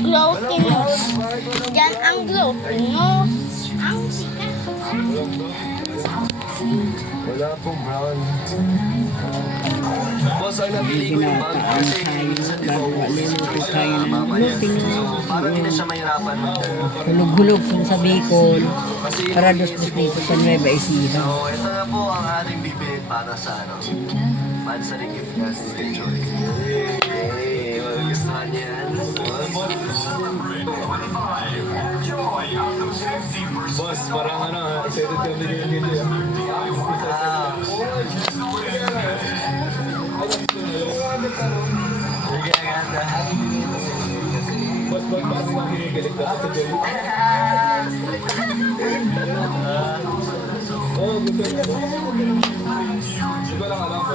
Gluten nose. Yan ang gluten nose. Ang sikat. Wala pong brown. Boss, ang nabili ko yung bag kasi minsan di ba umusok sa mamaya. So, parang hindi na siya mahirapan. Hulog-hulog kung sa Bicol. Para dos-dos dito sa Nueva Ecija. So, ito na po ang ating bibili para sa Mansari gift niya si Joy. Hey, magugustuhan niya yan. Boss, parang excited kami yung video. Boss, parang nakikilig ka sa Joy. Oh, gusto niya. Diba lang alam ko?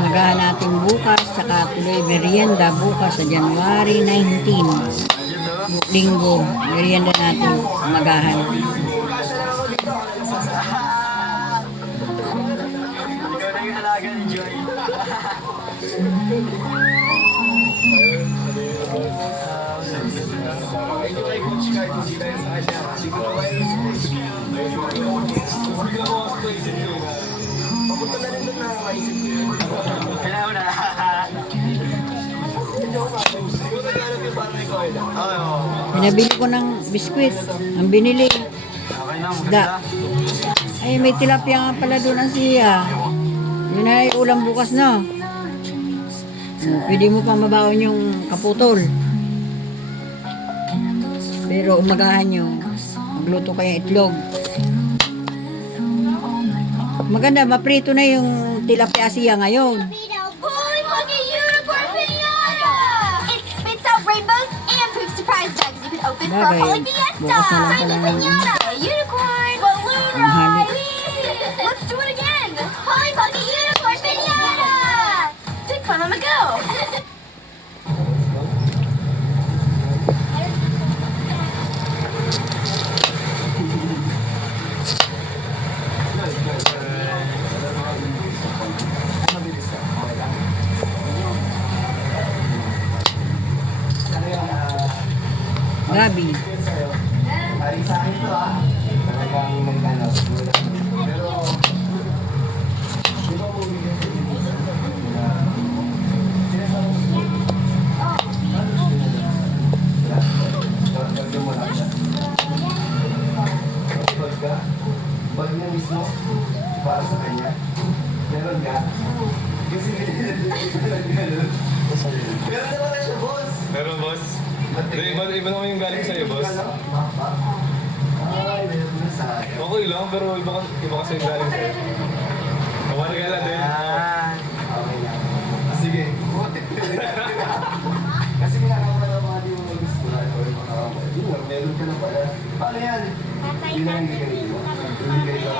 Nagahan natin bukas, saka tuloy merienda bukas sa January 19. Linggo, merienda natin, magahan. Ikaw na yung halaga ni Joy. Kailangan na. Pinabili ko ng biskwit. Ang binili, Okay na, da. Ay, may tilapia nga pala doon ang siya. Yun na yung ulam bukas, no? Pwede mo pa mabaon yung kaputol. Pero umagahan nyo, magluto kayong itlog. Maganda, maprito na yung tilapia siya ngayon. Holy fucking unicorn pinata! It spits out rainbows and poops surprise bags you can open for a Bagay, holy fiesta! bukas na lang Tiny pala ng pinata! Unicorn! Balloon ang halik. ride! Let's do it again! Holy fucking unicorn pinata! Take fun on the go! Gabi. Hari sa akin to talagang magkano. Pero, di ba mo bigyan sa dito sa bag niya mismo para sa kanya. Meron ka? Kasi meron naman na siya, boss. Meron, boss. Iba naman yung galing sa'yo, boss. Ay, meron na sa akin. Okay lang, pero iba kasi yung galing sa'yo. Tawari ka lang din. Okay lang. Sige. Kasi kinakama na mga di mo magustuhan o yung mga yun, meron ka na pala. Paano yan? Yun ang bigay mo. Bigay ko.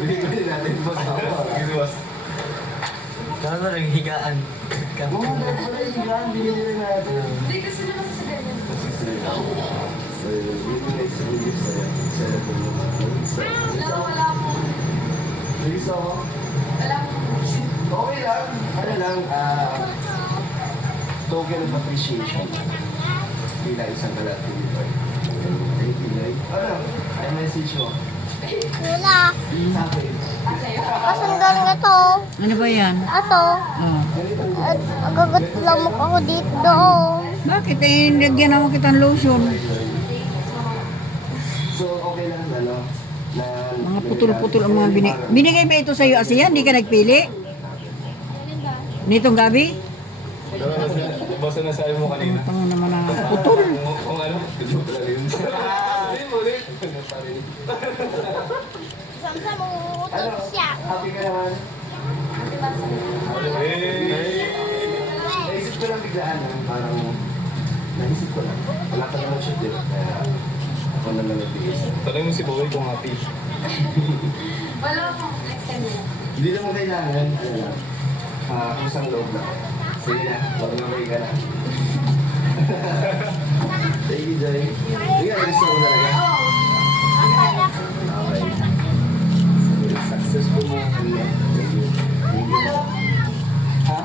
Bigay natin, boss. Sige, boss. Kaya na naghigaan. Oo, meron pala yung higaan. Binili na natin. Hindi kasi naman sa ganyan. So, bibigay sa bigay sa'yo. Sa'yo po naman. Wala po. Bigay sa ako? Wala po. Okay lang. Ano lang, token of appreciation. Bilang isang kalati dito. Thank you, Lloyd. Ano? Ay message mo. Wala. Sa akin. Kasundan nga to. Ano ba yan? Ato. Oh. Agagat lamok ako dito doon. Bakit? Eh, lagyan naman kitang lotion. So, okay lang, ano? Na, Mga putol-putol ang mga binigay ba ito sa'yo, Asiya? Hindi ka nagpili? Nitong gabi? Boss, na sabi mo kanina. Tango naman na putol. Kung ano, ito pala yun. Ulit. Samsam umuutog siya. Happy ka naman. Hey! Naisip ko lang biglaan, parang naisip ko lang. Wala ka naman siya din. Kaya ako naman nagbigay. Tanong mo si Boy kung happy. Wala po. Next time na. Hindi naman kailangan, ano lang, kusang loob lang. Sige na, huwag na may ka na. Thank you, Joy. Sige, gusto mo talaga. Okay. Successful mo kanina. Thank you. Thank you. Ha?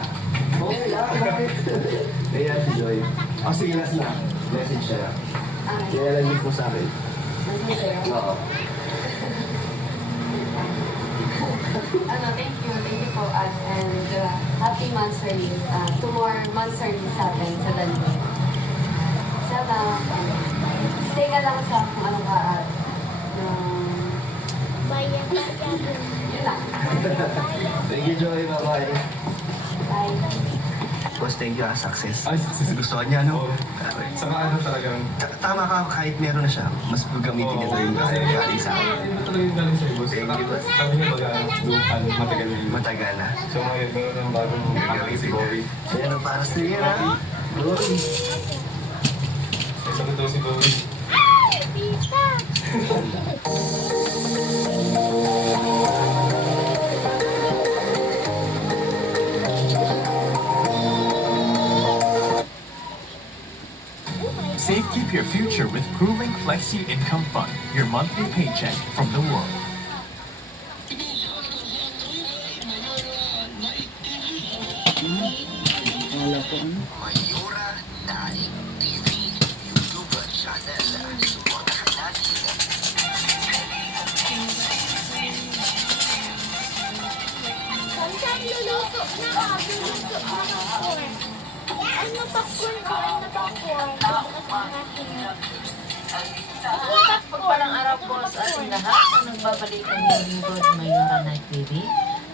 Oh, sige, last na. Message siya. Ah, Nilalagay mo sa akin. nandun sa'yo. Oo. Thank you po, and happy months release. 2 more months release sa atin sa Dando. Sana, stay ka lang sa kung ano ka at yun lang. Thank you, Joey. Bye-bye. Bye. Boss, thank you. Success. Ay, success. Gusto niya, no? Saka ano talagang... Tama ka, kahit meron na siya, mas gagamitin niya talaga kasi yung galing sa akin. Iba talaga yung galing sa'yo, boss. Thank you, boss. Sabi niya baga, matagal na yun. Matagal na. So ngayon, meron ng bagong gagawin si Bobby. Ayan ang para sa iyo, ha? Glory. May sagot daw si Bobby. Safekeep your future with PruLink Flexi Income Fund, your monthly paycheck from the world. Wala po ano. Mayura Daig TV YouTube channel. Suportahan natin. Sometimes luluto na ako. Luluto na popcorn. Ano popcorn ko? Ano popcorn? Pagpalang araw po sa ating lahat na nagbabalikan ng lingkod Mayora Night TV.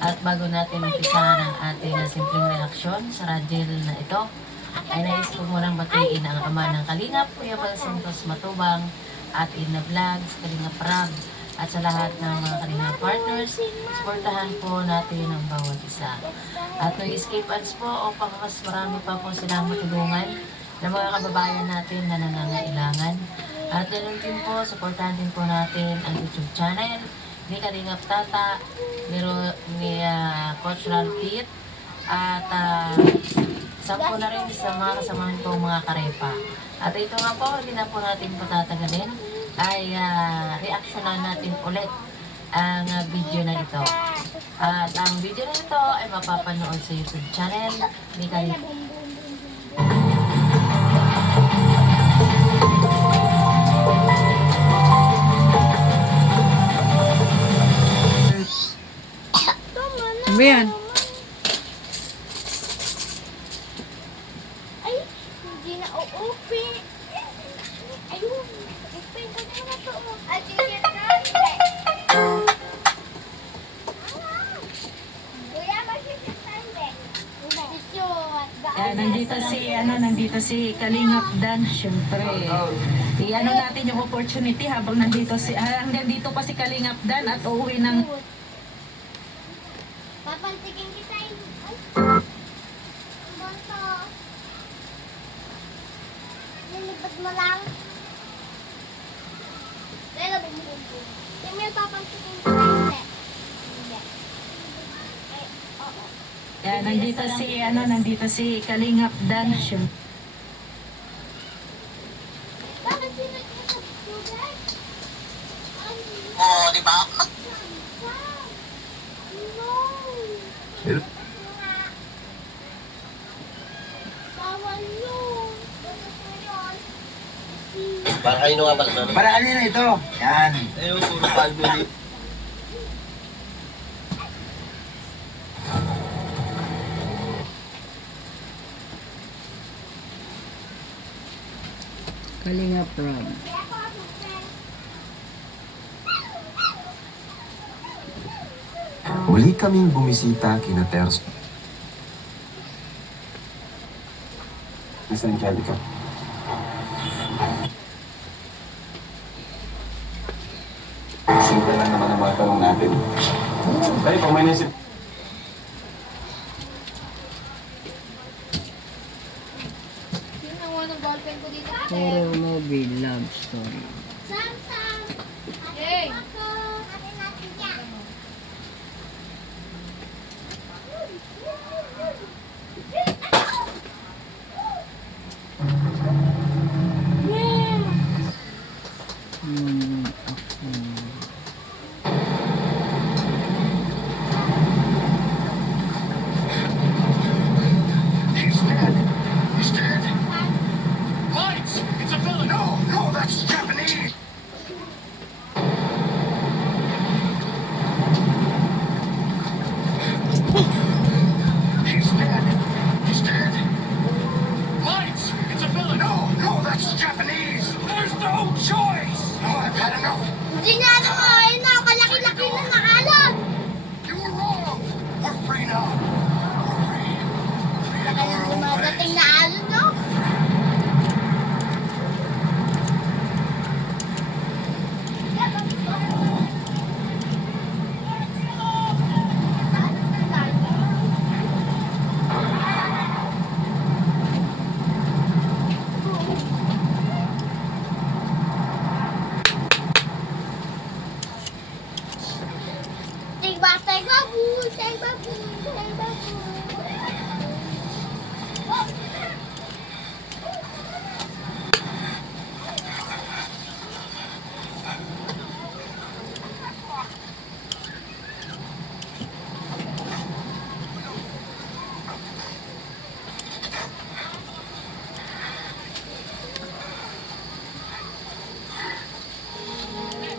At bago natin umpisahan ang ating simpleng reaksyon sa radyo na ito, ay nais ko munang batiin ang ama ng Kalingap, Kuya Bal Santos Matubang, at Ina Vlogs, Kalingap Rab, at sa lahat ng mga Kalingap partners, suportahan po natin ang bawat isa. At no escape ads po upang mas marami pa po silang matulungan ng mga kababayan natin na nangangailangan. At ganoon din po, suportahan din po natin ang YouTube channel ni Kalingap Tata, ni Coach Ralpit, at sampo na rin sa mga kasamahan ko mga karepa. At ito nga po, hindi na po natin patatagalin, ay reaksyonan natin ulit ang video na ito. At ang video na ito ay mapapanood sa YouTube channel ni Kalingap. Ano ba yan? Ay, hindi na uupi. Ayun, open ko na naman ito. At yun yung traffic. Kuya, bakit yung traffic? Nandito si Kalingap Dan, syempre. I-ano natin yung opportunity habang hanggang dito pa si Kalingap Dan at uuwi ng Papantigin kita yung... Ay! Banto! Nilipad mo lang. Lalo, bumubog. Yung may papantigin kita hindi. Hindi. Ay, oo. nandito si Kalingap Dan, syempre. Bakit sinag mo sa sugar? Oo, di ba? No! Pero, Bawal yun. Ganito yun. Para kayo nga pala. Para kanina ito. Yan. Ayun, puro paldo dito. Kalingap Rab. Muli kaming bumisita kina Ters. Miss Angelica. Simple lang naman ang mga tanong natin. Tayo, pag may naisip. Ginawa ng ballpen ko dito. Horror movie love story. Samsung! Yay! Ako! Atin natin dyan.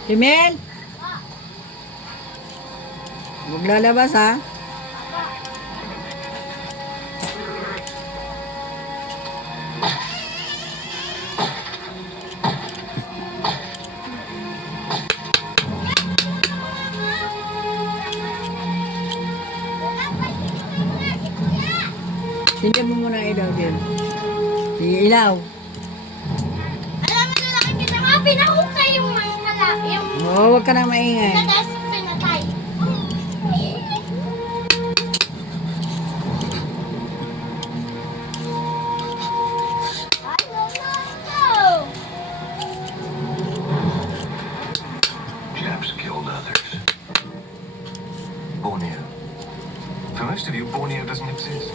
Kimel! Huwag lalabas ha. Sindihan mo muna ang ilaw din. Sige, ilaw. Alam mo na lang kita nga, pinahukay yung mga malaki. Yung Oo, huwag ka nang maingay. natas pinatay. Japs killed others. Borneo. For most of you, Borneo doesn't exist.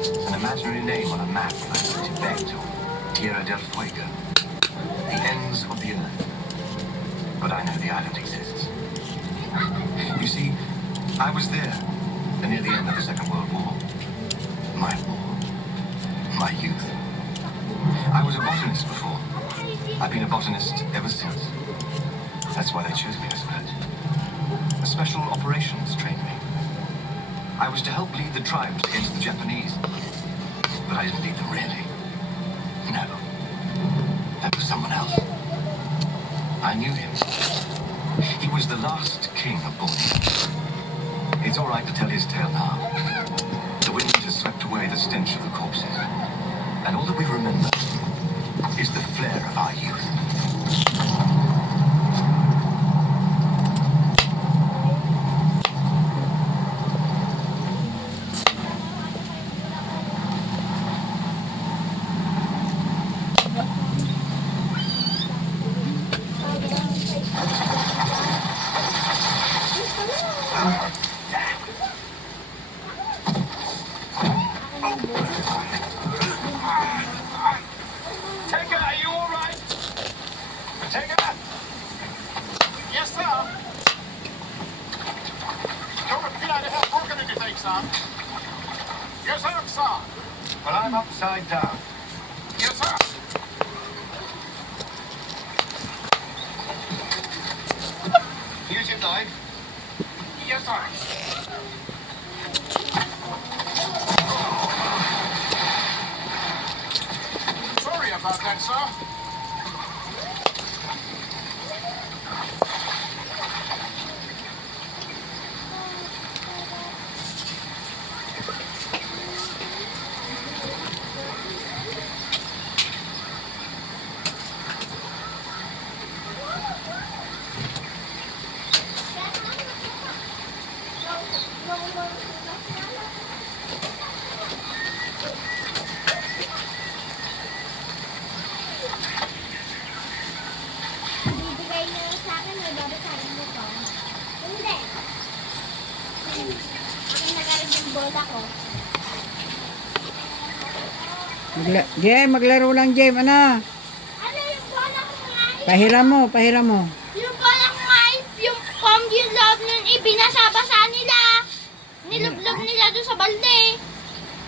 It's an imaginary name on a map like Tibet or Tierra del Fuego. The ends of the earth. But I know the island exists. You see, I was there near the end of the Second World War. My war. My youth. I was a botanist before. I've been a botanist ever since. That's why they chose me, I suppose. A special operations trained me. I was to help lead the tribes against the Japanese. But I didn't lead them really. No. That was someone else. I knew him. He was the last king of Borneo. It's all right to tell his tale now. The wind has swept away the stench of the corpses. And all that we remember is the flare of our youth. Tega, are you all right? Tega? Yes, sir. Don't appear to have broken anything, sir. Yes, sir. Well, I'm upside down. Yes, sir. Use your knife. Yes, sir. Sorry about that, sir. Bibigay niyo sa akin, may babasahin mo to. Hindi. Aking nagaling yung bola ko. Jem, maglaro lang, Jem. Ano? Ano yung bola ko nga? Pahiram mo, pahiram mo. Yung bola ko nga, yung yung loob nun, ibinasabasa nila. Nilublob nila doon sa balde.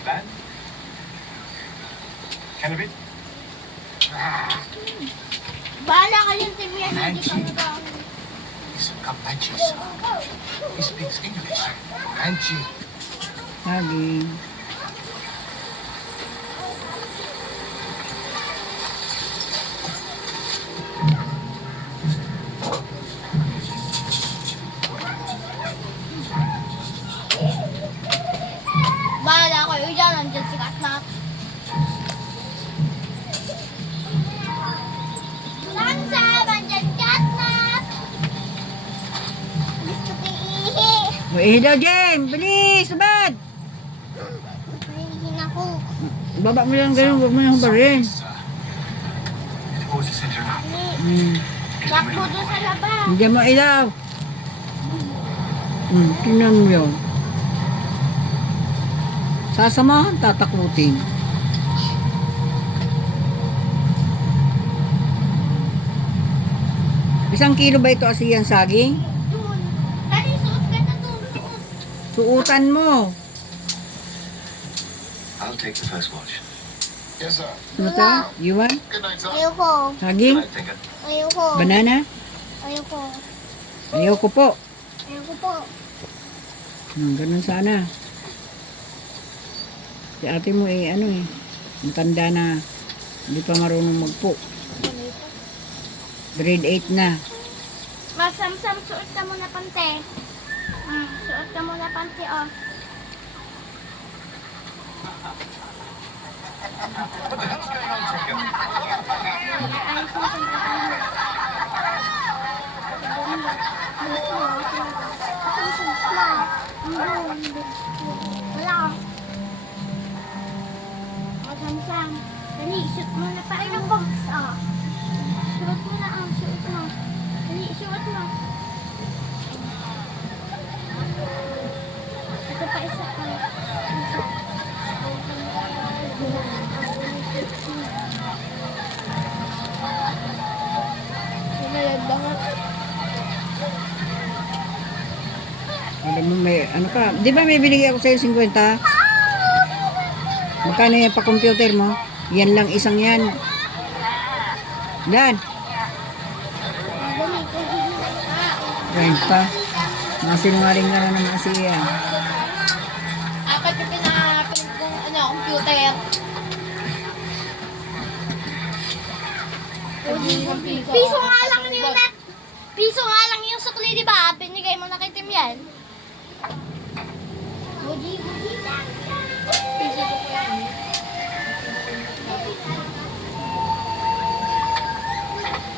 Bad? Can it be? Bahala kayong team yan, hindi ka nag He's a Comanche, sir. He speaks English. Comanche. Lagi. Bahala kayo dyan, nandiyan si Katnap. Sansa, nandiyan Katnap! Gusto ko iihi. Ihi daw, Jem. Bilis, sabad. Iihin ako. Baba mo lang ganun, huwag mo nang hubarin. Who's the center now? Takbo doon sa labas. Hindi mo ilaw. Tingnan mo yun. Sasamahan, tatakutin. Isang kilo ba ito asiyan saging? Doon. Dali, suot ka na doon. Suutan mo. I'll take the first watch. Yes, sir. Ano ta? You want? Good night, sir. Ayoko. Saging? I think it. Ayoko. Banana? Ayoko. Ayoko po. Ayoko po. Ganun sana. Si ate mo matanda na hindi pa marunong magpo. Grade 8 na. Masamsam, suot ka muna pante. Suot ka muna pante, oh. What the hell's going on, Tigger? Ayos mo sa wala. Masamsam. Dali, shoot mo na pa. Ay, ng box, ah. Suot mo na, suot mo. Dali, suot mo. Ito pa isa pa. Isa. Sinayanda nga. Alam mo may ka? Di ba may binigay ako sa'yo 50? Magkano yan pa computer mo? Yan lang isang yan. Dan. Renta. Masinungaling ka na naman siya. Apat yung pinaprint kong computer. Piso nga lang yung net. Piso nga lang yung sukli, di ba? Binigay mo na kay Tim yan. Piso ko po yan.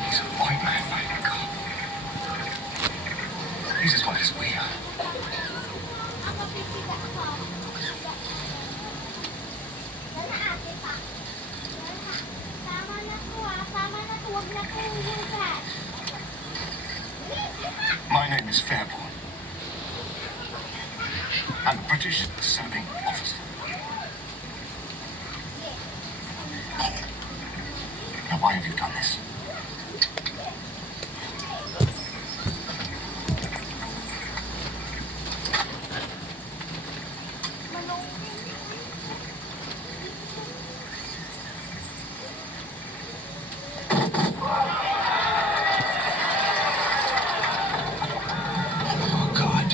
He's a white man, my God. He's as white as we are. Tama na to, tama na to. Huwag na po huwag. My name is Fairborn. I'm a British serving officer. Now, why have you done this? Oh, God.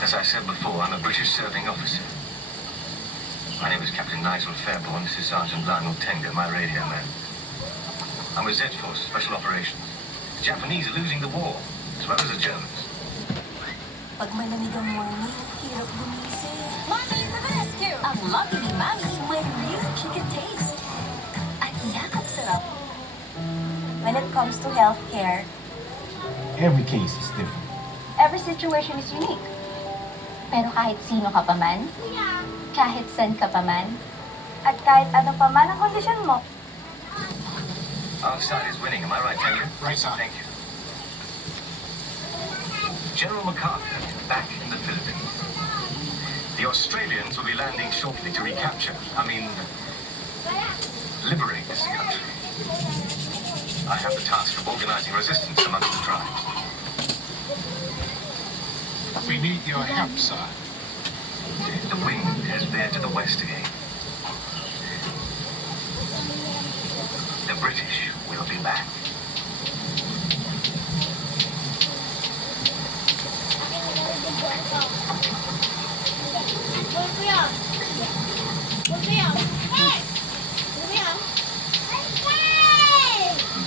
As I said before, I'm a British serving officer. My name is Captain Nigel Fairborn. This is Sergeant Lionel Tenga, my radio man. I'm with Z Force, Special Operations. The Japanese are losing the war, as well as the Germans. Pag malamig ang morning, hirap gumising. Mommy to the rescue! Ang lucky ni Mommy, may real chicken taste. At yakap sarap. When it comes to healthcare, Every case is different. every situation is unique. Pero kahit sino ka pa man, kahit saan ka pa man, at kahit ano pa man ang kondisyon mo, Our side is winning, am I right, Tenga? Right, sir. Thank you. General MacArthur is back in the Philippines. The Australians will be landing shortly to liberate this country. I have the task of organizing resistance amongst the tribes. We need your help, sir. The wind has veered to the west again. The British will be back.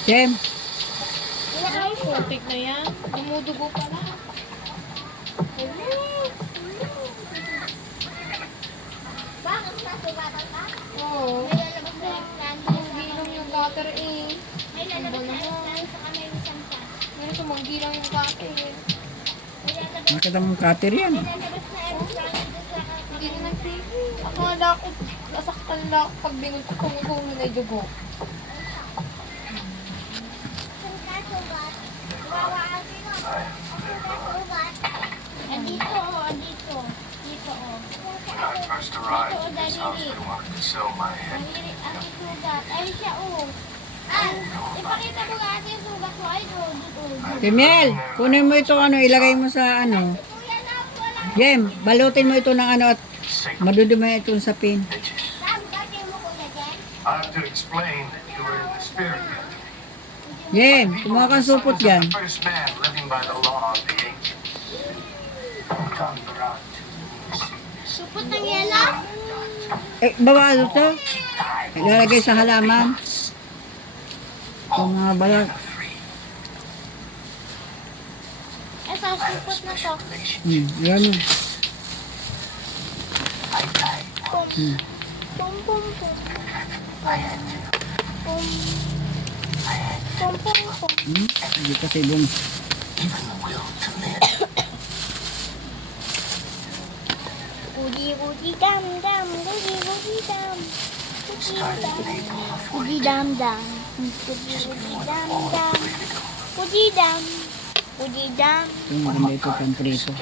Jem, Ay, putik na yan. Dumudugo pa na. Bakit nasugatan ka? Oo. May lalabas na yung plan. Manggilang yung cutter eh. May lalabas na yung plan sa kamay ng sansa. Meron sa manggilang yung cutter eh. May lalabas nakita mong cutter yan. na yung plan sa hindi na nag-TV. Akala ko, nasaktan na ako pag bingon ko kung na yung dugo. Andito, oh, andito. Dito, oh. When I first arrived, So my head. Ang sugat. Ay, siya, oh. Ipakita mo nga ate yung sugat ko. Ay, oh, dito. Timel, kunin mo ito ano, ilagay mo sa ano. Jem, balutin mo ito ng ano at madudumi itong sapin. I have to explain that you were in the spirit. Jem, kumuha kang supot dyan. The first man living by the law of the ancients. Come around. Supot ng yelo? Eh, bawalo to. Ilalagay sa halaman. Itong mga balat. Ito, supot na to. Yan o. Pum. Pum, pum, pum. Pum. Pum, pum, pum. Hindi kasi bung. Udi, udi, dam, dam. Udi, udi, dam. Udi, dam. Udi, dam, dam. Udi, udi, dam, dam. Udi, dam. Udi, dam. Ito maganda ito pang prito.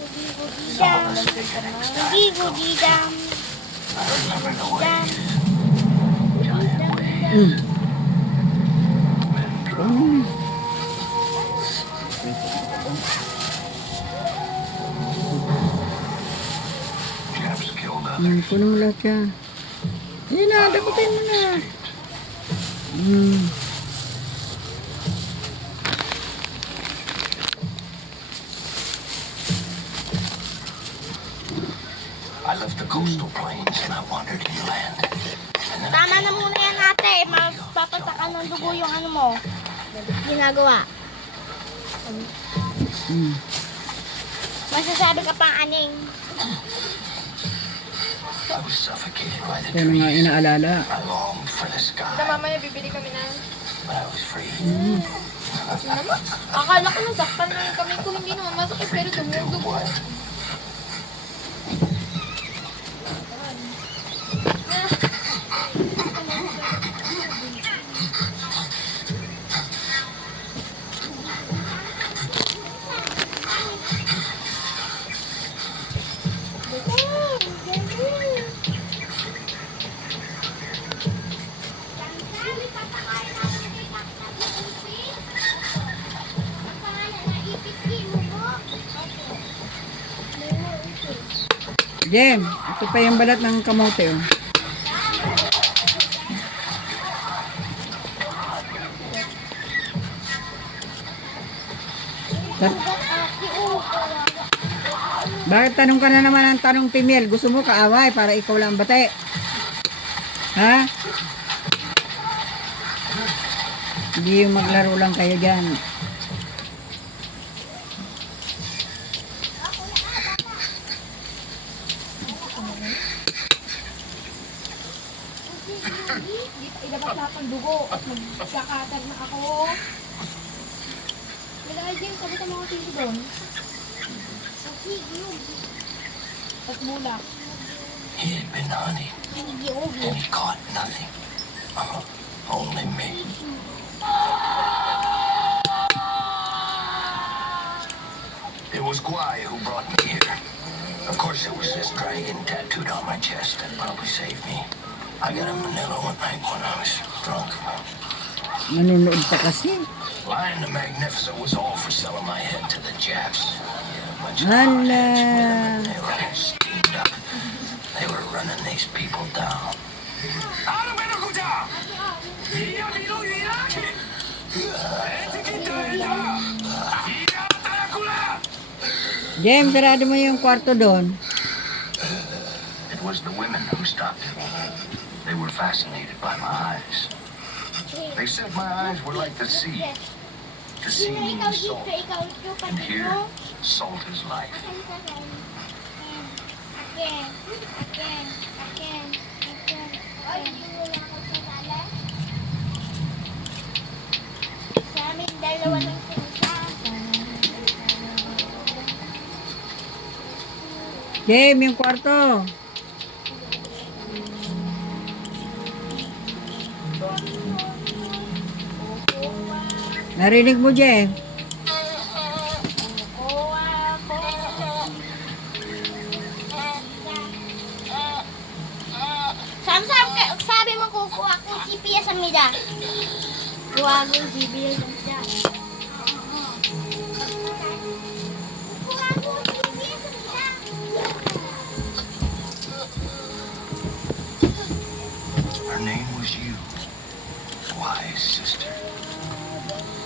Udi, udi, dam. Udi, udi, dam. Udi, udi, dam. Chaps killed others. Puno mo lahat yan. Hindi na, dakutin mo na. I left the coastal plains and I wandered inland. And then Tama na muna yan ate. Mapapasakan ng dugo yung ano mo. Ginagawa. Masasabi ka pang aning. I was suffocated by the Ito na nga trees. inaalala. I longed for the sky, Mamaya bibili kami na. but I was free. Akala ko nasaktan na yung kamay ko. Hindi naman masakit pero dumudugo. Jem, ito pa yung balat ng kamote. Oh. Bakit tanong ka na naman ang tanong, Timel? Gusto mo kaaway para ikaw lang bate? Ha? Hindi yung maglaro lang kayo dyan. Ilabas lahat ng dugo at magkakatar na ako. Nilagay din, sabi ka mga tito doon. At bulak. He had been hunting and he caught nothing. Only me. It was Guai who brought me here. Of course, it was this dragon tattooed on my chest that probably saved me. I got a Manila one night when I was drunk. Manunood pa kasi. Lion the Magnificent was all for selling my head to the Japs. Yeah, a bunch of Hala. hardheads with him, and they were all steamed up. They were running these people down. Jem, sarado mo yung kwarto doon. It was the women who stopped it. They were fascinated by my eyes. They said my eyes were like the sea. The sea means salt. And here, salt is life. Sa amin, dalawa lang sila. Jem, yung kwarto. Narinig mo, Jem? bibigyan ng siya. Her name was you, wise sister.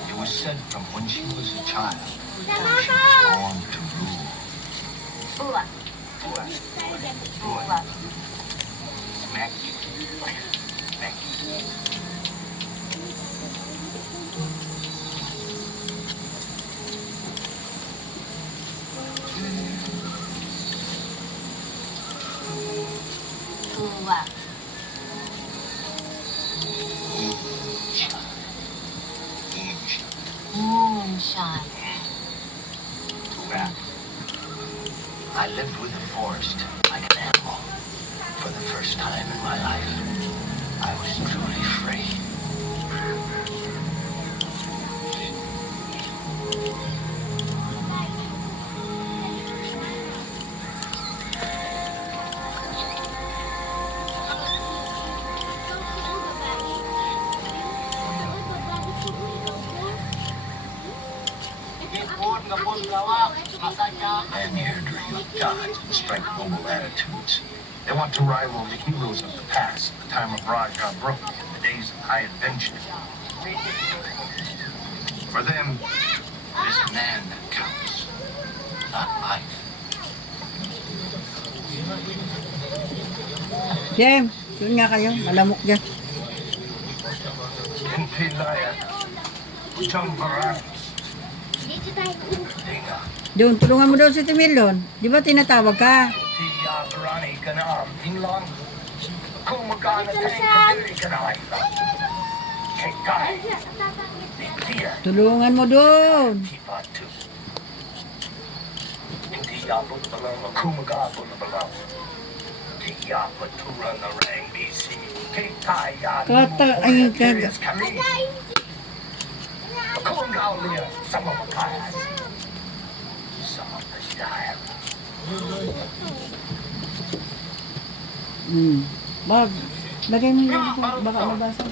It was said from when she was a child, she was born to rule. Ula. Ula. Smack you. Smack you. Ula. Moonshine. Well, I lived with the forest like an animal. For the first time in my life, I was truly free. Men here dream of gods and strike noble attitudes. They want to rival the heroes of the past, the time of Raja Brook, and the days of high adventure. For them, it is man that counts, not life. Jem, yun nga kayo. Malamok dyan. Intilaya, Chambaran, Dito tayo. Tinga, Doon, tulungan mo daw si Timilon. Di ba tinatawag ka? Tiya, Brani, Ganam, Inlang, Kumagana, Tank, Kanay, Kekay, Tiya, Tulungan mo doon. Tipatu. Hindi yapon na lang, kumagapon na lang. Hindi yapon turan na rang BC. Kekaya, Ay, kami. Kumagaw niya sa mga kayas. Sa mga dahil. Bag, lagay mo yun. Baka mabasa.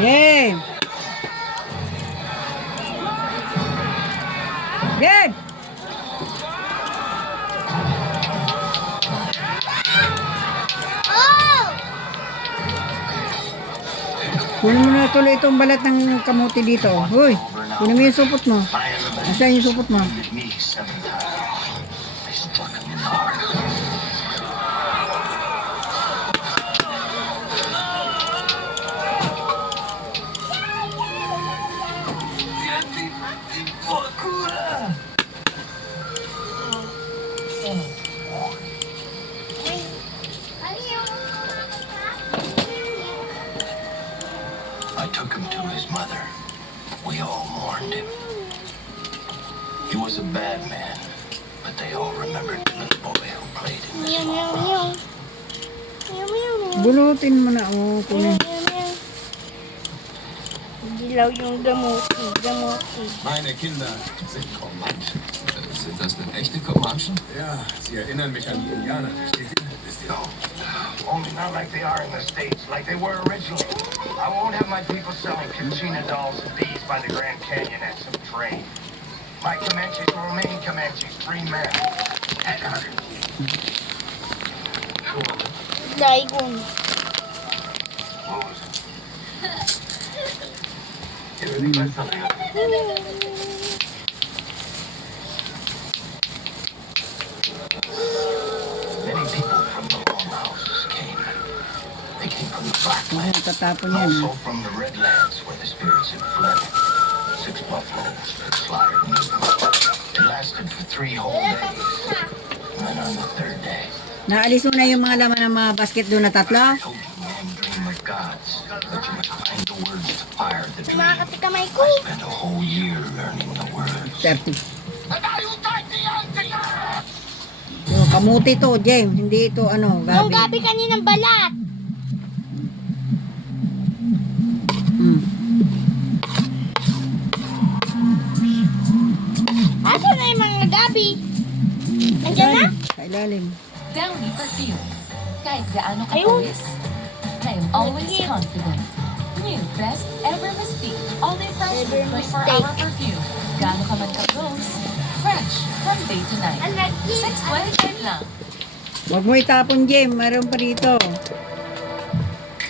Game! Game! Kunin mo na tuloy itong balat ng kamuti dito. Hoy, kunin mo yung supot mo. Nasaan yung supot mo? Me 7 times. I struck him hard. I took him to his mother. We all mourned him. He was a bad man, but they all remembered the little boy who played in the small house. Bulutin mo na. Oh, kunin. Dilaw yung gamuti. Meine Kinder sind Comanchen. Sind das denn echte Comanchen? Ja, sie erinnern mich an die Indianer, versteht ihr? Wisst ihr auch? Only not like they are in the States, like they were originally. I won't have my people selling Kachina dolls and bees by the Grand Canyon at some train. My Comanches will remain Comanches, free men. Headhunters. Daigon. What was it? Everything but something. Many people from the long houses came. They came from the black Ayan, land, tatapon yan. also from the red lands where the spirits had fled. 6 buffaloes that slaughtered me. It lasted for 3 whole days. And then on the 3rd day, Naalis mo na yung mga laman ng mga basket doon na tatlo? I told you men dream of gods, that you must find the words to fire the dream. kamay ko. Spent a whole year learning the words. 30. So, kamuti to, James. Hindi ito, ano, Yung gabi. gabi kaninang balat. Mm. Asa na yung mga gabi? Andiyan na? Sa ilalim. Downy perfume. Kahit gaano ka Ayun. pawis, I am always confident. New best ever Mystique. All day fresh Ever 24-hour perfume. Gaano ka man ka-close, fresh from day to night. Ang naging. 6.25 lang. Huwag mo itapon, James. Mayroon pa dito.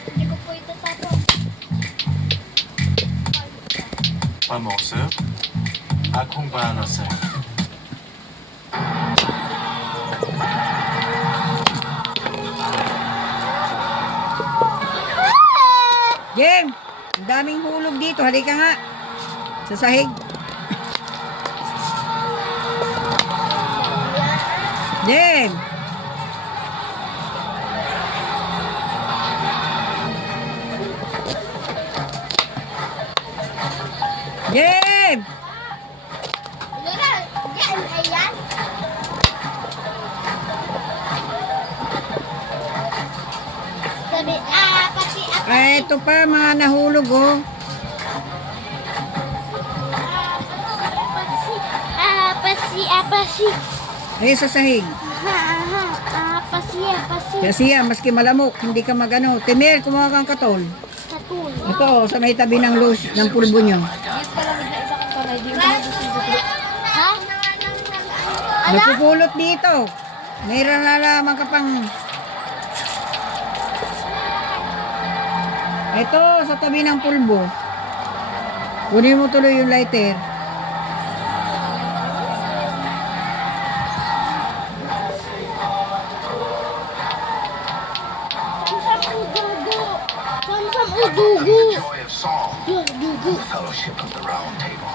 Hindi ko po ito tapos. Vamos, akong bahala sa'yo. James! Ang daming hulog dito. Halika nga. Sa sahig. James! James! Lura, yan, ayan. Sabi, pati ako. Ay, ito pa, mga nahulog, oh. Pasi. Ay, sa sahig. Pasi. Kasi yan, maski malamok, hindi ka magano. Timel, kumuha kang katol. Satul. Ito, oh, sa may tabi ng loose, ng pulbo nyo. Ha? Napupulot dito. Mayroon na lamang ka pang... Ito, sa tabi ng pulbo. Kunin mo tuloy yung lighter. Samsam I dugo. the joy of song, Yun, dugo. the fellowship of the round table.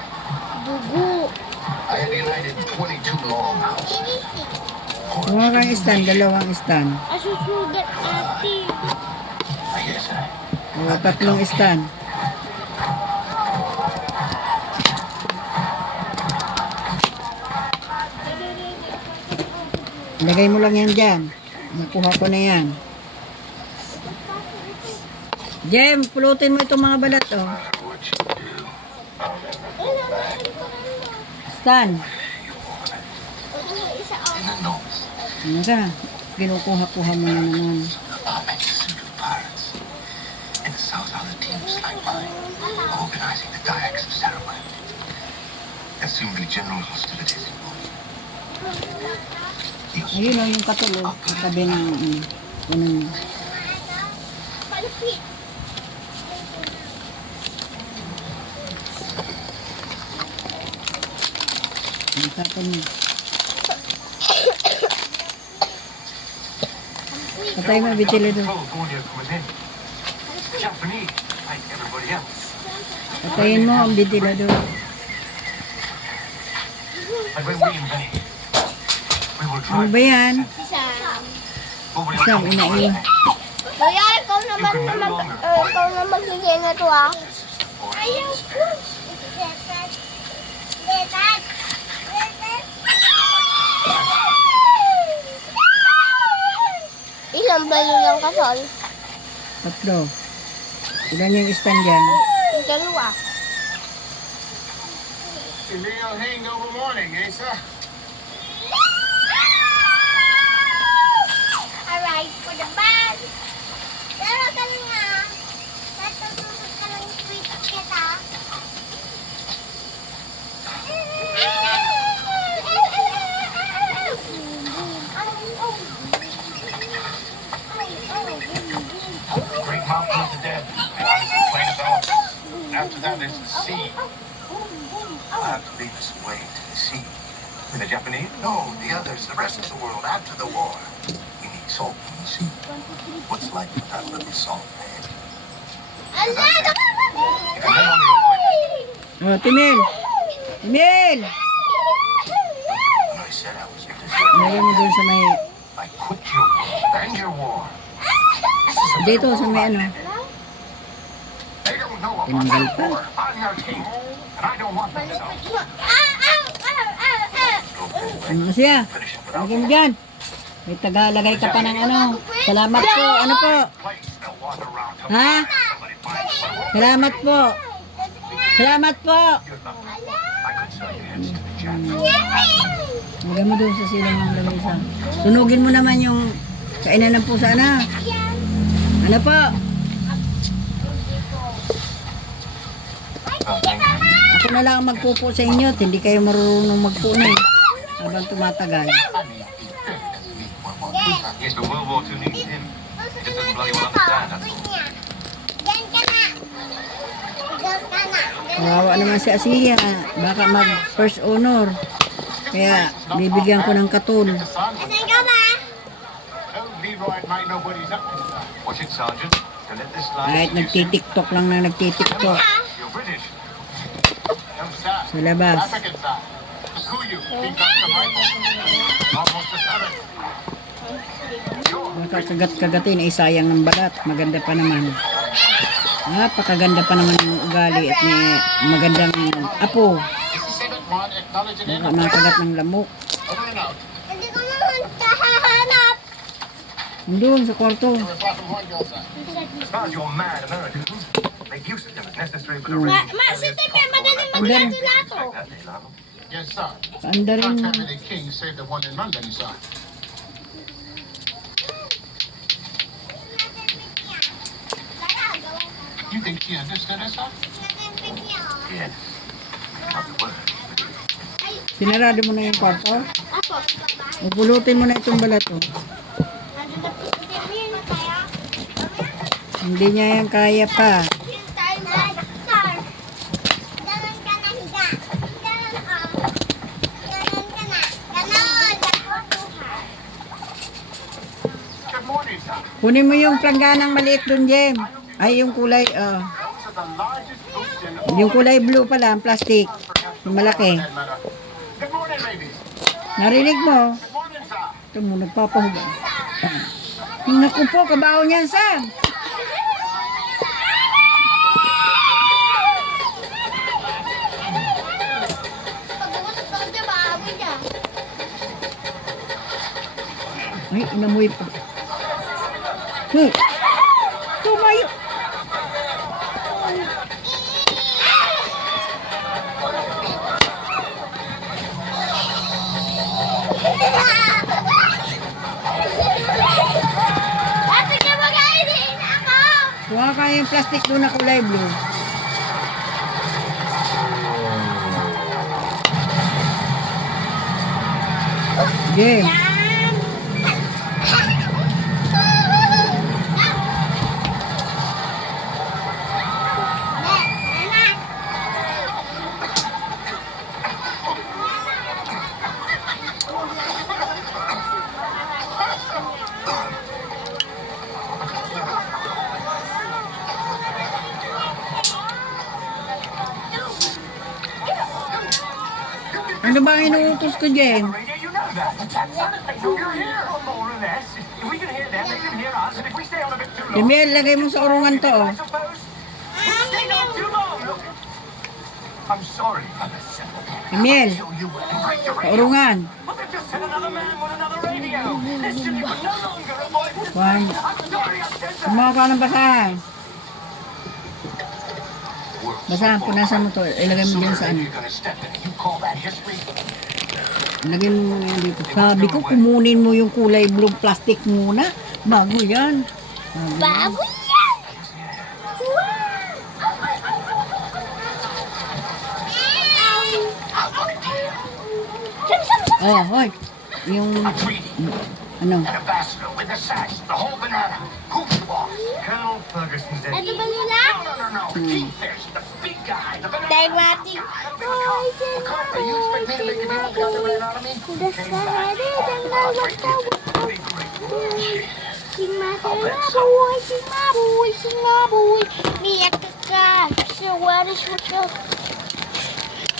Dugo. I have united 22 longhouses. Kumuha kang stand, dalawang stand. Asusugat ate. Yes, O, tatlong stand. Lagay mo lang yan dyan. Nakuha ko na yan. Jem, pulutin mo itong mga balat, oh. Stand. in the north, Ano ka? Kinukuha-kuha mo na naman. are many suited pirates. In the south are the teams like mine, organizing the kayaks of Sarawak. There soon be general hostilities involved. Ayun, oh, yung katulog. Tabi ng, ano mo. Palpit. Ang tapon mo. Patay mo, ventilador. Borneo was in. Japanese, like everybody else. Patayin mo ang ventilador. And when we invade, we will Ano drive. ba yan? Nobody Isang inain. Kuya, ikaw naman ikaw na magiging na to ah. Ayaw ko. Ilang balo lang kasol? Tatlo. Ilan yung stand dyan? Dalawa. A real hangover morning, eh, sir? Alright, for the bag. Pero ka lang nga. Natutulog ka lang sweet kita. Great mountain of the dead. Lies in plain dark. After that is the sea. I'll have to lead us away to the sea. With the Japanese? No, the others, the rest of the world after the war. We need salt from the sea. What's life without a little salt, man? As I said, you can no longer avoid Oh, Timel! Timel! when I said I was your Lagay mo dun sa may... I quit your war and your war. This is a Dito, sa may ano. They don't know Tinanggal pa. I'm your king, and I don't want them to know. Ano siya? Lagyan mo dyan. May tagalagay ka pa ng ano. Salamat po. Ano po? Place no water around to Ha? somebody finds one. Salamat po. Salamat po. Good luck. I could sell your heads to the judge. Lagyan mo doon sa silang ng lamesa. Sunugin mo naman yung kainan ng pusa na. Ano po? Ako na lang ang magpupo sa inyo at hindi kayo marunong magpunay habang tumatagal. Yes, but World War II needs him. He just doesn't bloody well understand, that's all. Kawawa naman si Asiya. Baka mag first honor. Kaya bibigyan ko ng katul. Son, tell Leroy might know what he's up to. Watch it, Sergeant. Don't let this lie Kahit seduce you. nagtitiktok lang na nagtitiktok You're British. No, sir. sa labas. African side. Kikuyu, King Custom Rifle. Almost a seven. Baka kagat-kagatin ay sayang ng balat. Maganda pa naman. Napakaganda pa naman ng ugali at may magandang apo. This is 7-1, acknowledging Baka in. makagat ng lamok. Over and out. Hindi ko naman kahanap. Doon sa kwarto. You're a bottom one, your side. As far as your mad Americans, make use of them as necessary for the Hmm. race. Si Tepe, magaling Andar, maglato-lato. That they love. Yes, sir. paanda rin Not mo. that many kings save the one in London, sir. You think she understood herself? Yes. Not the word. Sinarado mo na yung kwarto. Apo. Upulutin mo na itong balat. Oh. Hindi niya yan kaya pa. Good morning, sir. Kunin mo yung plangganang maliit doon, Jem. Ay, yung kulay, Those are the largest boots in all yung kulay blue pala, ang plastic. Yung malaki. Good morning, ladies. Narinig mo? Good morning, sir. Ito mo, nagpapahuga. Naku po, kabaho niyan, Sam. Ay, inamoy pa. Tumayo. Ate, kaya mag-ainihin ako! Kuha ka yung plastic doon na kulay blue. Game. Ano ba ang inuutos ko, Jen? Radio, you know that. They know you're here. More or less. If we can hear them, they can hear us. And if we stay on a bit too long, Emil, lagay mo sa urungan to. Oh. I suppose we'll stay on too long. Look. I'm sorry. Emil, You and break your sa radio. urungan. But they just sent another man with another radio. Listen, you can no longer avoid this. Juan, I'm sorry, I'm dead. kumuha ka ng basahan. Basahan, punasan mo to. Ilagay mo dyan sa ano. You're gonna step in and you call that history? Lagyan mo muna yan dito. Sabi ko, kumunin mo yung kulay blue plastic muna. Bago yan. Bago yan! Oh, hoy. Yung, A treaty. ano, An ambassador with the sash, the whole banana. Who's the boss? Colonel Ferguson's Ito engine. ba nila? No. Keith there's the big guy. The banana. Dagmati. MacArthur, you expect me to make a deal with the government out of me? Came back. Big great. Miyak ka. Sawaris mo siya.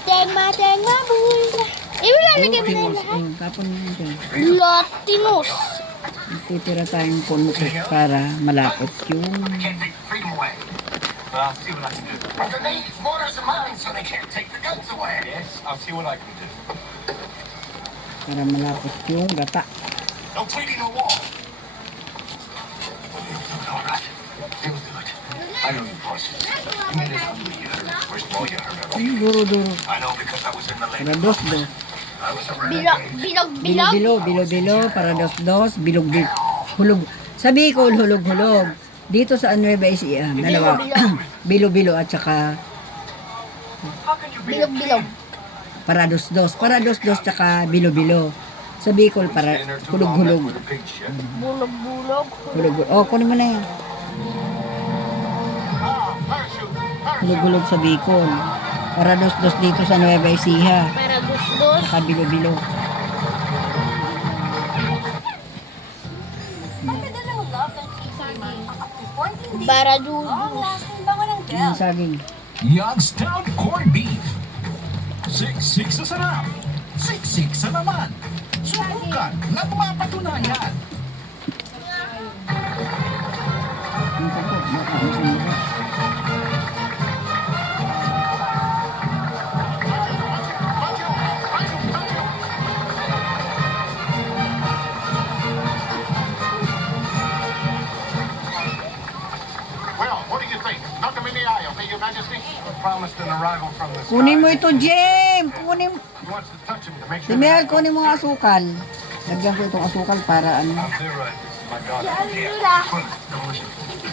Dagmabuy. Ilalagay mo na yung lahat. tapon mo dyan. Latinos. Titira tayong punto para malapot yung Can't take freedom away. but I'll see what I can do. But the Navy's waters are mine, so they can't take the guns away. Yes, I'll see what I can do. Para malapot yung gata. No treaty, no war. All right. You'll do it. I know you, boss. You made it hungry. You heard it. First of all, you heard it. Duro-duro. I know because I was in the Para lake. dos-dos. I was a Bilog, renegade. bilog, bilog. Bilo-bilo, bilo-bilo, para dos-dos, bilog-bilog. Hulog. Sa Bicol, hulog-hulog. Dito sa Nueva Ecija, dalawa. Bilo-bilo at saka Bilog, bilog. para dos-dos. Para dos-dos tsaka bilo-bilo. Sa Bicol, para hulog-hulog. With a big ship. Bulog, bulog. Hulog-hulog. Oh, kunin mo na yan. Hulog-hulog sa Bicol. Para dos-dos dito sa Nueva Ecija. Para dos-dos. Tsaka bilo-bilo. Pagkadalang love ng saging ang up to 14 days Para dudu. long-lasting bango ng Yung gel. saging. Youngstown corned beef. Siksik sa sarap. Siksik sa laman. Subukan na mapatunayan. Yung kapot, makain sa mga. Well, what do you think? Knock them in the eye, okay, Your Majesty? Promised an arrival from the sky. Kunin mo ito, Jem! Kunin mo. He wants to touch him to make sure. Dimiral, kunin mo ang asukal. Lagyan ko itong asukal para ano. I'm there, right. My God.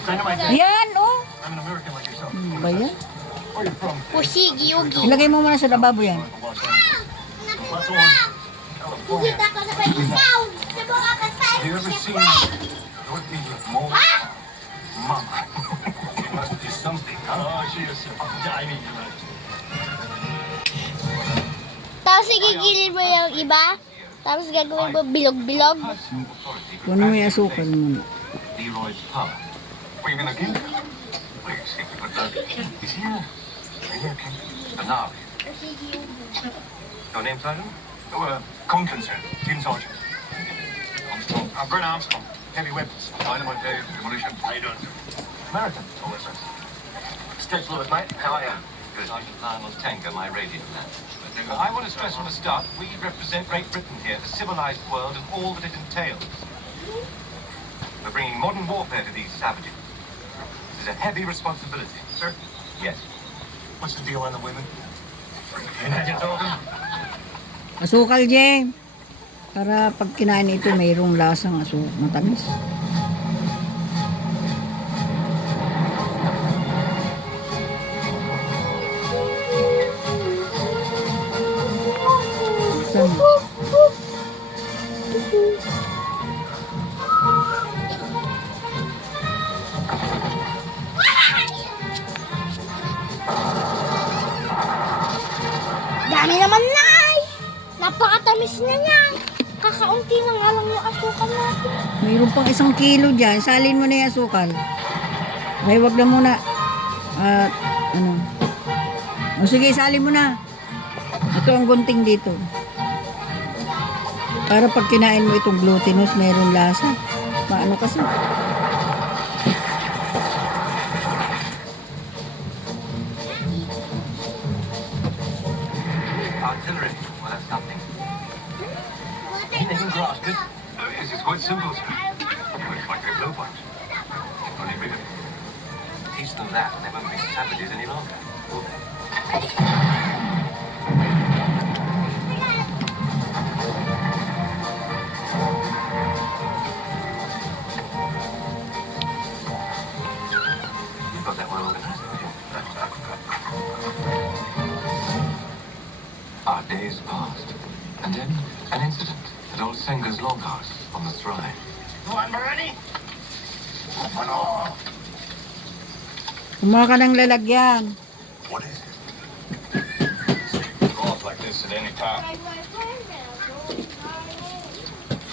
Dynamite. Yan, oh! I'm an American like yourself. Ano ba yan? Where are you from? Pusigi, yugi. Ilagay mo muna sa lababo yan. Los Angeles. Los Angeles, California. Have you ever seen Dorothy Moore? Mama. She must be something, huh? Oh, she is a diving unit. Tapos igigilid mo yung iba. Tapos gagawin mo bilog-bilog. Kunin mo yung asukal muna. Leroy's pub. What are you gonna give? Please, see if you He's here. Right here, King. Denali. Your name, Sergeant? Oh, Conkin, sir. Team Sergeant. Armstrong. Bert Armstrong. Heavy weapons. Dynamite, Dave. Demolition. How you doing, sir? American. Oh, yes, sir. Stretch Lewis, mate. How are you? Good. Sergeant Lionel Tanker, my radio man. I want to stress from the start, we represent Great Britain here, the civilized world and all that it entails. We're bringing modern warfare to these savages. This is a heavy responsibility. Sir? Yes. What's the deal on the women? Asukal, Jem! Para pag kinain ito, mayroong lasang matamis. Saan? Dami naman, Nay! Napakatamis na yan. Kakaunti na nga lang yung asukal natin. Mayroon pang 1 kilo dyan. Salin mo na yung asukal. Ay, wag na muna. At, ano. O sige, salin mo na. Ito ang gunting dito. Para pag kinain mo itong glutinous, mayroong lasa. Paano kasi? Artillery. Well, that's something. Anything grasped it? This is quite simple, sir. Looks like a blowpipe. Only bigger. Teach them that, and they won't be savages any longer, will they? You've got that well organized, haven't you? Our days passed, and then an incident at old Senga's loghouse on the Thrine. One ready? Kumuha ka ng lalagyan. What is it? Go off like this at any time. A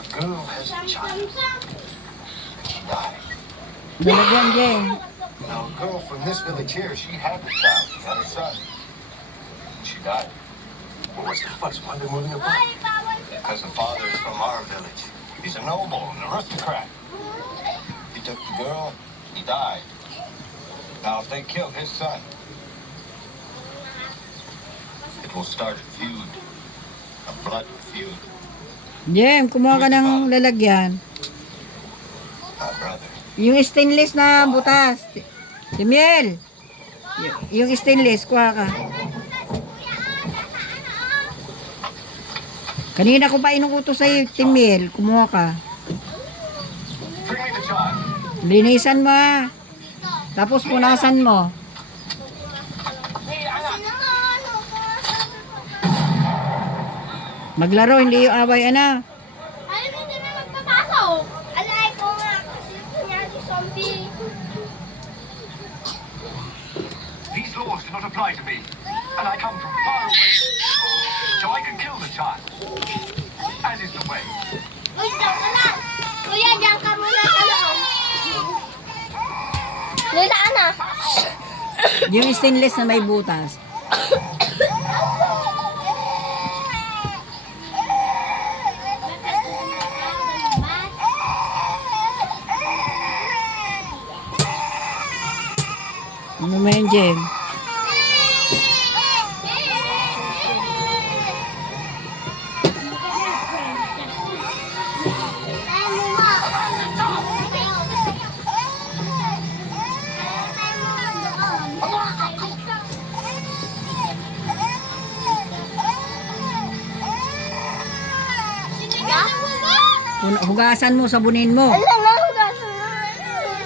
girl has a child. She died. Lalagyan, Jem. Now, a girl from this village here, she had the child. She had a son. And she died. Well, what's the fuss? Why are they moving about? Because the father is from our village. He's a noble, an aristocrat. He took the girl, he died. Now, if they kill his son, it will start a feud. A blood feud. Jem, kumuha ka ng lalagyan. My brother. Yung stainless na butas. Timiel. Yung stainless, kuha ka. Kanina ko pa inukuto sa'yo, Timiel. Kumuha ka. Bring me the child. Linisan mo ha. Tapos punasan mo. Maglaro, hindi yung away, ano? Alam mo, hindi na magpapasok. Alay ko nga kasi kunyari zombie. These laws do not apply to me, and I come from far away. So I can kill the child. As is the way. Uy, diyan ka na. Kuya, diyan ka muna sa loob. Lilaan na. Yung stainless na may butas. Ano mo yan, Jem? Hugasan mo, sabunin mo. Ala na, hugasan na.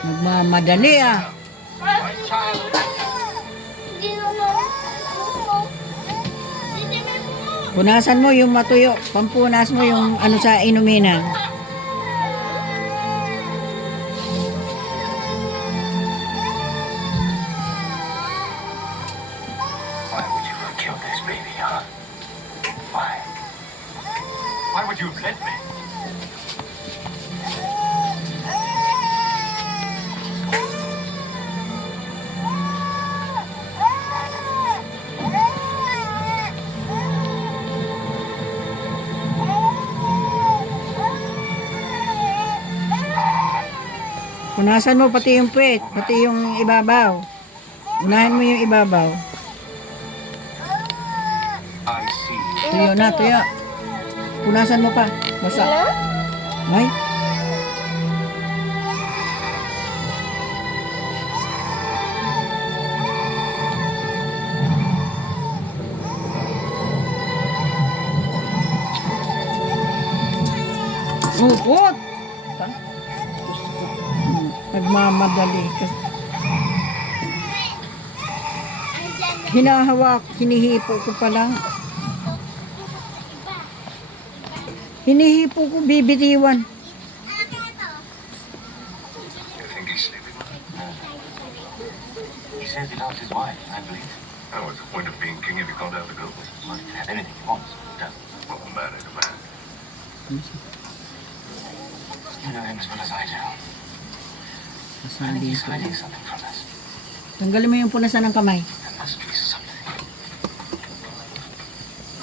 Nagmamadali ah. Hindi naman. Hindi may puno. Punasan mo yung matuyo. Pampunas mo yung ano sa inuminan. Why would you have killed this baby, huh? Why? Why would you have let me? Punasan mo pati yung puwet, pati yung ibabaw. Unahin mo yung ibabaw. I see. Tuyo na, tuyo. Punasan mo pa. Basa. Ay. Upot! Nagmamadali kasi. Hinahawak, hinihipo ko pa lang. Hinihipo ko, bibitiwan. You think he's sleeping? No. He says he loves his wife, I believe. Oh, what's the point of being king if you can't have the girl? Well, he can have anything he wants. Doesn't. Well, a man is a man. You know him as well as I do. I think he's hiding something from us. Tanggalin mo yung punasan ng kamay. There must be something.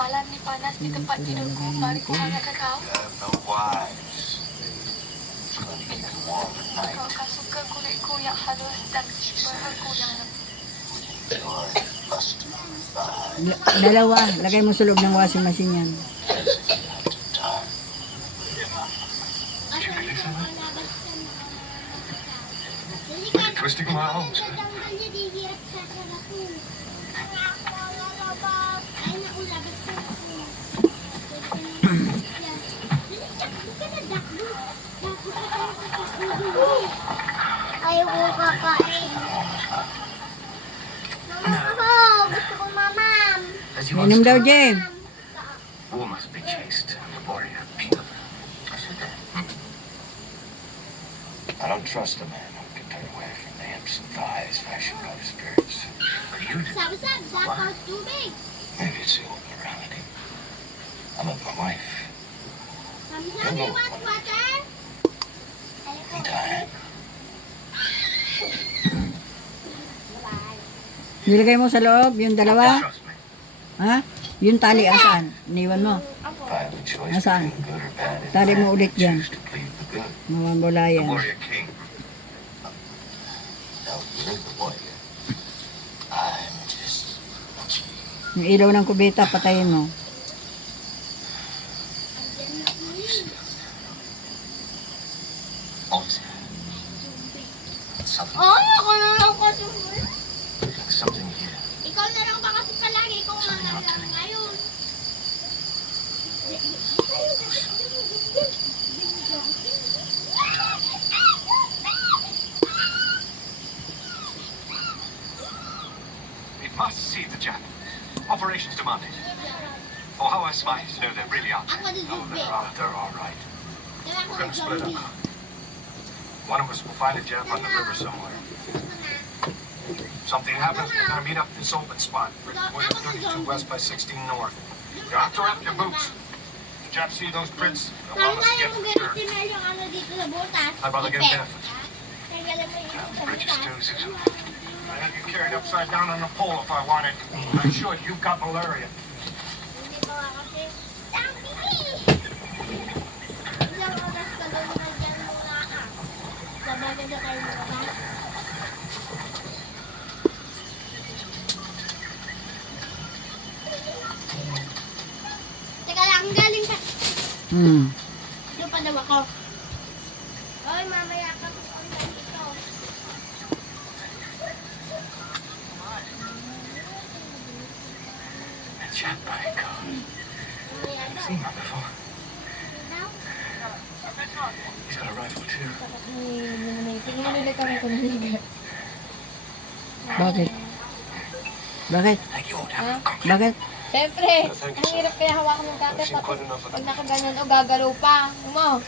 Malam ni panas di tempat tidurku, mari ku hangat kau. You have no wives. It's going to keep you warm at night. Kau akan suka kulitku yang halus dan berhaku yang lembut. You're busted. Dalawa, lagay mo sa loob ng washing machine yan. Twisting my arms. Ayaw ko kakain. Mama ako, gusto ko mamam. Inom daw, Jem. War must be chased. Warrior, people. I don't trust a man who can turn away from the hips and thighs fashioned by the spirits. But you do. Sabi-sabi, dapat tubig. Maybe it's the old morality. I love my wife. Sabi-sabi, want water? Anytime. Nilagay mo sa loob, yung dalawa. Trust me. Ha? Yung tali, asaan? Iniwan mo. If I have a choice Nasaan? between good or bad, in Tali mo life, ulit I dyan. choose to plead the good. Mawawala The yan. warrior king. No, you're the warrior. Yung ilaw ng kubeta, patayin mo. Ay, ako na lang kasi. Something here. Ikaw na lang ba kasi palagi? Ikaw nga na lang ngayon. We must see the Jap. Operations demanded. Oh, how are spies? No, they're really out. Ako din No, they're all right. Kaya ako We're gonna split nag-zombie. up. One of us will find a Jap on the river somewhere. Something happens, we're gonna meet up in this open spot. William 32 west by 16 north. You have to wrap your boots. The Japs see those prints, they'll Parang want us to kaya get mo dirt. ganito na yung ano dito sa butas. I'd rather get Ipet. benefit. Kaya alam mo yung sa The bridge is butas. too I have you carried upside down on a pole if I wanted. I'm sure you've got malaria. Hindi pa nga kasi. Zombie! Isang oras ka doon na dyan muna ka. Sabagay na kayo muna ba? Teka lang, galing ka. Doon pa daw ako. Oy, mamaya ka po online dito. A Jap by God. I've seen one before. He's got a rifle too. Tingnan mo nila kami kung naliga. Bakit? Bakit? Ha? Bakit? Siyempre, ang hirap kaya hawakan ng kakit tapos pag nakaganyan, gagalaw pa. Mo.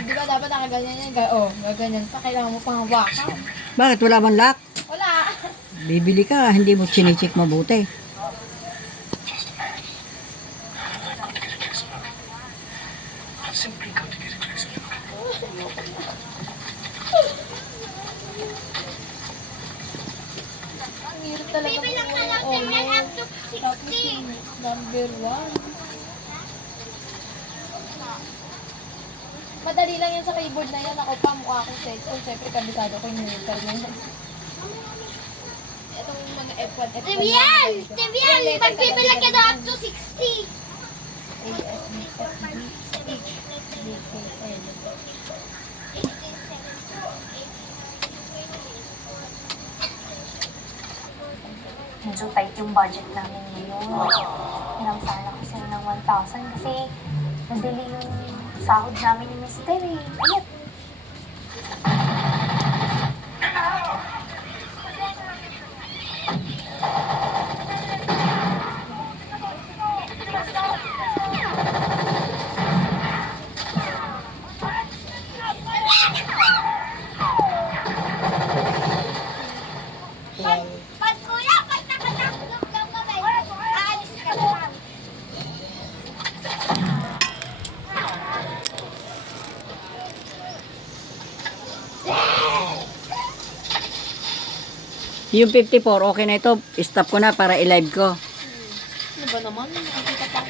Di ba dapat nakaganyan yan? Gaganyan pa. Kailangan mo pang hawakan. Bakit? Wala bang lock? Wala. Bibili ka, hindi mo chinichik mabuti. I've simply got to get a closer look. Ang hirap talaga mo yung up to 60. Number 1. Madali lang yan sa keyboard na yan. Ako pa, mukha akong cellphone. Siyempre, kabisado ko yung monitor na yan. Itong mga F1, F1. Tibian! Tibian! Pagpipilag ka daw up to 60. ASB, FB, H, DKL. Medyo tight yung budget namin ngayon. Hiram sana ko sila ng 1,000 kasi nadali yung sahod namin ni Mr. eh. Ayun. Pag kuya, pag nakatapos lang kami, aalis ka naman. Yung 54, okay na ito. Stop ko na para i-live ko. Ano ba naman? Nakikita pa